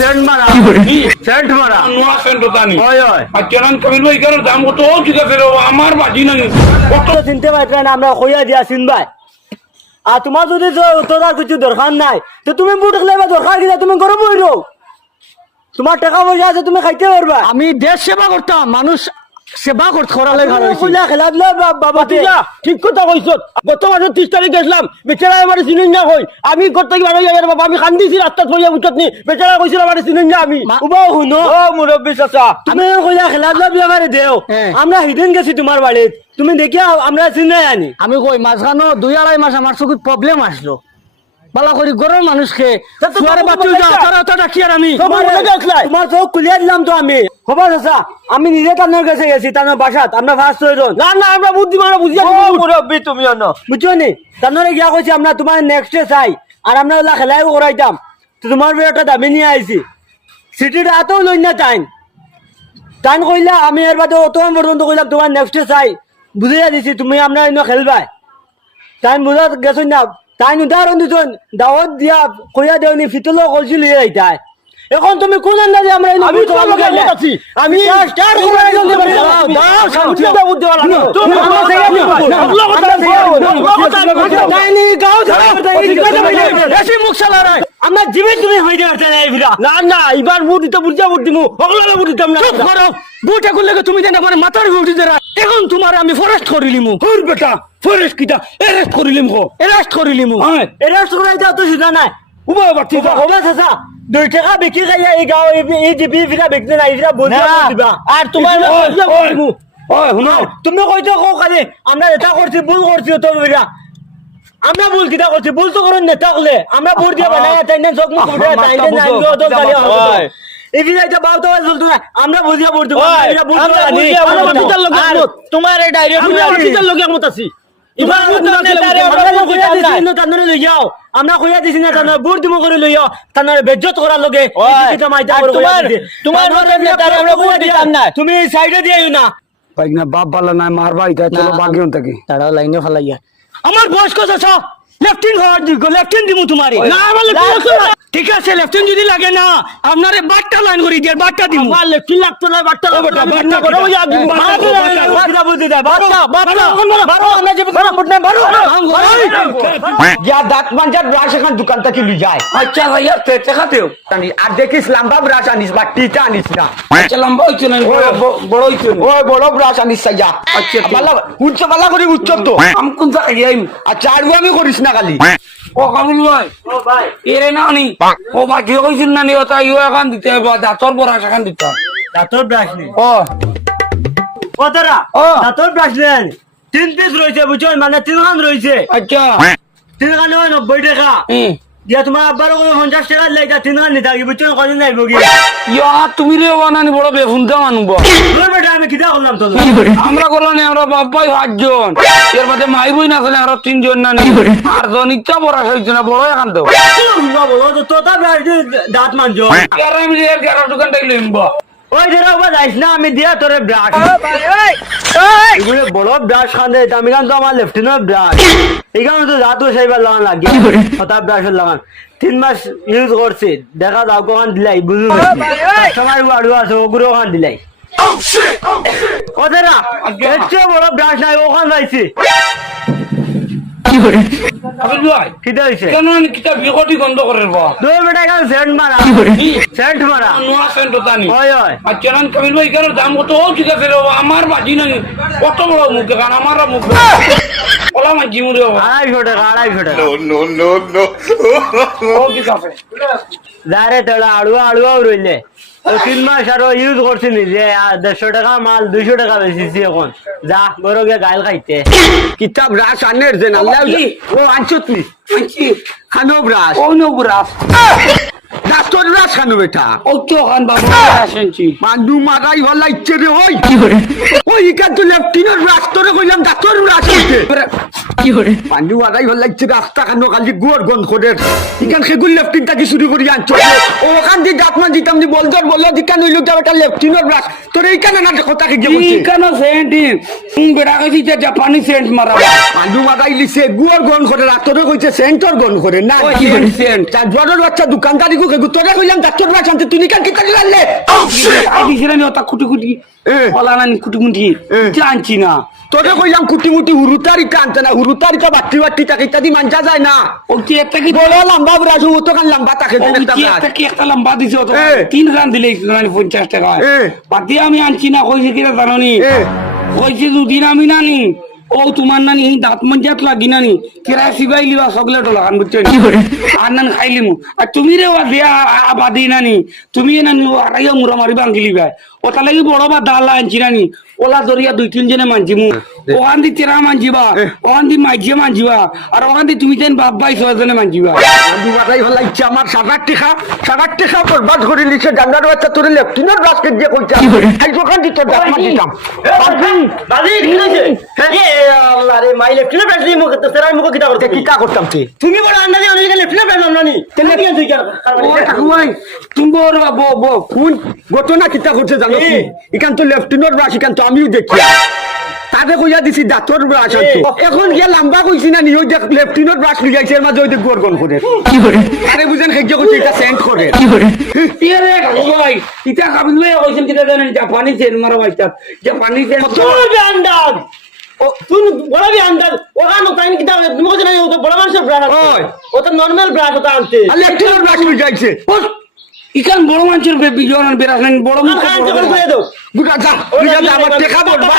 Saint মারা Saint মারা নোয়া সেন্ট জানি হয় হয় বাচ্চারান কবির ভাই কেন দাম কত ঠিক আছে আমার বাজি নাই কত চিনতে পারছেন না আমরা কইয়া দিয়া চিনবাই আর তোমার যদি তোরা কিছু দরকার নাই তো তুমি বুট খেলে দরকার কি তুমি গরম হইরো তোমার টাকা পয়সা আছে তুমি খাইতে পারবা আমি দেশ সেবা করতাম মানুষ সেবা করালে ভালো কইলা খেলাধুলা বাবা ঠিক কথা কইছ গত মাসের 30 তারিখ গেছিলাম বেচারা আমার চিনেন না কই আমি করতে কি ভালো যাই বাবা আমি কান্দিছি রাস্তা পড়িয়া উঠত নি বেচারা কইছিল আমার চিনেন না আমি উবা শুনো ও মুরব্বি চাচা তুমি কইলা খেলাধুলা বিয়াবারে দেও আমরা হিদিন গেছি তোমার বাড়িত তুমি দেখিয়া আমরা চিনাই আনি আমি কই মাঝখানো 2-2.5 মাস আমার চোখে প্রবলেম আসলো বালা করি গরম মানুষকে সুয়ারে বাচ্চা যাও তারা তো ডাকি আর আমি তোমার চোখ খুলিয়া দিলাম তো আমি খবর আছে আমি নিজে তানোর কাছে গেছি তানোর বাসাত আমরা ফার্স্ট হইরো না না আমরা বুদ্ধি মারা বুঝিয়া মুরব্বি তুমি জানো বুঝছো নি তানোরে গিয়া কইছি আমরা তোমার নেক্সট চাই আর আমরা ওলা খেলাই করাইতাম তো তোমার বেটা দাবি নিয়ে আইছি সিটিটা এতও লই না টাইম কইলা আমি এর বাদে অত পর্যন্ত কইলাম তোমার নেক্সট চাই বুঝিয়া দিছি তুমি আমরা এনে খেলবাই টাইম বুঝা গেছো না তাই উদাহরণ দিচ্ছেন দাওয়াত দিয়া কইয়া দেওনি ফিতলো কলছি লিয়ে যাইতাই এখন তুমি কোন আন্দাজে আমরা আমি তোমার লগে একমত আছি আমি স্টার্ট করে একজন দেব দাও শান্তি দাও বুদ্ধি वाला তুমি আমরা কাহিনী গাও ধরো বেশি মুখ চালা রে আমার জীবন তুমি হইতে পারছ না এই ভিড়া না না এবার বুদ্ধি তো বুঝা বুদ্ধি মু হগলালে বুদ্ধি দাম না চুপ করো বুটে করলে তুমি জানা আমার মাথার উঠি দেরা এখন তোমার আমি ফরেস্ট করিলিমু হুর বেটা ফরেস্ট কিটা এরেস্ট করিলিম গো এরেস্ট করিলিমু হ্যাঁ এরেস্ট করাই দাও তো শুনা নাই উবা বাতি ঠিক আছে চাচা 2 টাকা বিক্রি খাইয়া এই গাঁও এই যে বিফিরা বিকতে না এইটা বলতে দিবা আর তোমার ওই শুনো তুমি কইতো কো খালি আমরা এটা করছি ভুল করছি তো বিরা আমরা ভুল কিটা করছি ভুল তো করেন নেতা হলে আমরা ভোট দিয়ে বানায় তাই না সব মুখ উঠে তাই না নাই গো তো গালি হবে এই বিরাইটা বাউ তো বলতো না আমরা বুঝিয়া ভোট দেব এটা ভোট আর তোমার এই ডাইরেক্ট আমি বাতিটার লগে একমত আছি এবার আমরা কইয়া দিছি না তার ভোট দিব করে লইও তার বেজ্জত করার লগে তুমি সাইডে দিও না না বাপ বালা নাই মারবা এটা চলো বাগিয়ন থেকে তারা লাইনে ফলাইয়া আমার বয়স কত আছে লেফটিন হওয়ার দিগো লেফটিন দিমু তোমারে না আমার ঠিক আছে লেফটিন যদি লাগে না আপনারে বাটটা লাইন করি দিয়ে বাটটা দিমু আমার লেফটিন লাগতো না বাটটা বাটটা করো ওই আগে বাটটা বুঝি দা বাটটা বাটটা বারো আমরা যে ভোট না বারো যা দাঁত মানজার ব্রাশ এখন দোকান থেকে লই যায় আচ্ছা ভাইয়া পেটে খাতেও আর দেখিস লম্বা ব্রাশ আনিস বা টিটা আনিস না আচ্ছা লম্বা হইছে না বড় হইছে ওই বড় ব্রাশ আনিস সাইয়া আচ্ছা বালা উচ্চ বালা করে উচ্চ তো আম কোন জায়গায় আইম আচ্ছা আর আমি করিস না খালি ও কাবিল ভাই ও ভাই এরে না নি ও বাকি কইছিল না নি ওটা ইও এখন দিতে হবে দাঁতর বড় এখন দিতে দাঁতর ব্রাশ নেই ও ও তারা ও। দাঁতর ব্রাশ নেন 3 পিস রয়েছে বুঝছো মানে 3 খান রয়েছে আচ্ছা 3 খান 90 টাকা দিয়া তোমার আব্বার 50 টাকা লাইটা 3 খান নিতা কি বুঝছো কদিন যাইব কি ইয়া তুমি রে বানানি বড় বেফুনটা মানুব তোর বেটা আমি কিটা করলাম তো আমরা করলাম না আমরা বাবাই 5 জন এর মধ্যে মাই বই না আছে আর 3 জন না নি আর জন ইচ্ছা বড় হইছে না বড় এখন তো বলো তো তা ব্রাশ দাঁত মানজো আর আমি এর গাড়া দোকানটাই লইব ওই ধরে ওবা যাইস না আমি দিয়া তোরে ব্রাশ এগুলো বড় ব্রাশ খান দে আমি গান তো আমার লেফটিনের ব্রাশ এখানে তো দাঁত বসাইবার লাগান লাগে হঠাৎ ব্রাশের লাগান 3 মাস ইউজ করছি দেখা যাও কখন দিলাই বুঝু কাস্টমার আড়ু আছে ওগুলো ওখান দিলাই ওদেরা এর চেয়ে বড় ব্রাশ নাই ওখান যাইছি কাবিল ভাই কিটা হইছে কেন আমি কিতাব বিকটি বন্ধ করে বা দুই বেটা এখানে সেন্ট মারা নোয়া সেন্ট জানি হয় হয় আচ্ছা নান কাবিল ভাই কেন দাম কত ঠিক আছে আমার বাজি নাই কত বড় মুখ কারণ আমার মুখ ওলা মাঝি মুড়ে 250 টাকা 250 টাকা ও ঠিক আছে যারে তেলা আড়ুয়া আড়ুয়া রইলে ও 3 মাস আরো ইউজ করছি নিজে 150 টাকা মাল 200 টাকা বেশিছি এখন যা বড় গিয়ে গাইল খাইতে কিতাব রাস আনের যে আল্লাহ ও আনছত নি আচ্ছা খানো ব্রাস ও নো গ্রাফ ডাক্তার রাস খানো বেটা ও তো খান বাবা আসেনছি মান্ডু মাগাই ভালো ইচ্ছে রে ওই ওই ইকান তো লেফটিনের রাস্তারে কইলাম ডাক্তার রাস হইছে কি করে মান্ডু মাগাই ভালো ইচ্ছে রাস্তা খানো খালি গুয়ার গন করে ইকান সেগুল লেফটিনটা কি শুরু করি আনছো ও ওখান দিয়ে দাঁত দিতাম নি বলদর বললো দিকান হইলো তো একটা লেফটিনের ব্রাশ তোর এইখানে না কথা কি কি কেন সেন্ট বেড়া কইছি যে জাপানি সেন্ট মারা আলু বাগাইলিছে গুয়ার গন করে রাতরে কইছে সেন্টর গন করে না কি সেন্ট জোয়ারের বাচ্চা দোকানদারি কো তোরে কইলাম ডাক্তার ব্রাশ আনতে তুই কান কি কালি লালে আই দিছিলাম ওটা কুটি কুটি ওলা না কুটি কুটি জানছি না তোরে কইলাম কুটি মুটি হুরুতারি কানতে না হুরুতারিটা বাটি বাটি তাকে ইত্যাদি মানজা যায় না ও কি একটা কি বড় লম্বা ব্রাশ ও তো কান লম্বা তাকে ও কি একটা কি একটা লম্বা দিছে তো 3 রান দিলে 50 টাকা বাতি আমি আনছি না কইছে কি জানোনি কইছে দুদিন আমি নানি ও তোমার নানি এই দাঁত মঞ্জাত লাগি নানি কেরা সিবাই লিবা চকলেট লাগান বুঝছো আর নান খাইলিমু আর তুমি রে দিয়া বাদি নানি তুমি নানি আড়াইয়া মুরা মারি বাঙ্গিলি ভাই ওটা লাগি বড় বা ডাল আনছি নানি ওলা দরিয়া 2-3 জনে মানজিমু ওখান দি তেরা মানজিবা ওখান দি মাইজিয়া মানজিবা আর ওখান দি তুমি তেন বাপ ভাই 6 জনে মানজিবা আমি বাটাই ভালো ইচ্ছা আমার 7-8 টাকা বরবাদ করে লিছে জান্নার বাচ্চা তোরে লেফটিনের ব্রাশ কে দিয়ে কইছা এই দোকান দি তোর দাঁত মাটিতাম দাদি কি হইছে এ আল্লাহ রে মাই লেফটিনের ব্রাশ দিয়ে মুখ তো সেরাই মুখ কিটা করতে কিটা করতাম তুই তুমি বড় আন্দাজি অনেক লেফটিনের ব্রাশ আননি তেলে কি তুই ও ঠাকুমাই তুমি বড় বো কোন ঘটনা কিটা করছে জানো কি এখান তো লেফটিনের ব্রাশ এখান তো আমিও দেখি তাতে কইয়া দিছি দাঁতর ব্রাশ আছে এখন গিয়া লম্বা কইছি না নিও দেখ লেফটিনের ব্রাশ লিগাইছে এর মাঝে ওই দেখ গর্গন করে কি করে আরে বুঝেন হেজ্য কইছে এটা সেন্ট করে কি করে ইয়ারে ঠাকুমাই ইটা কাবিল ভাই কইছেন কিটা জানেন জাপানি সেন্ট মারা বাইতা জাপানি সেন্ট তোর আন্দাজ ও তুই বড় বি আন্দাজ ওখানে তাই কিটা তুমি কইছ না ও তো বড় মানুষের ব্রাশ ও তো নরমাল ব্রাশ ওটা আনতে আর লেফটিনের ব্রাশ লিগাইছে ইকান বড় মানুষের বিজন বেরাস বড় মুখ খান করে দাও বুঝা যা আমার দেখা বলবা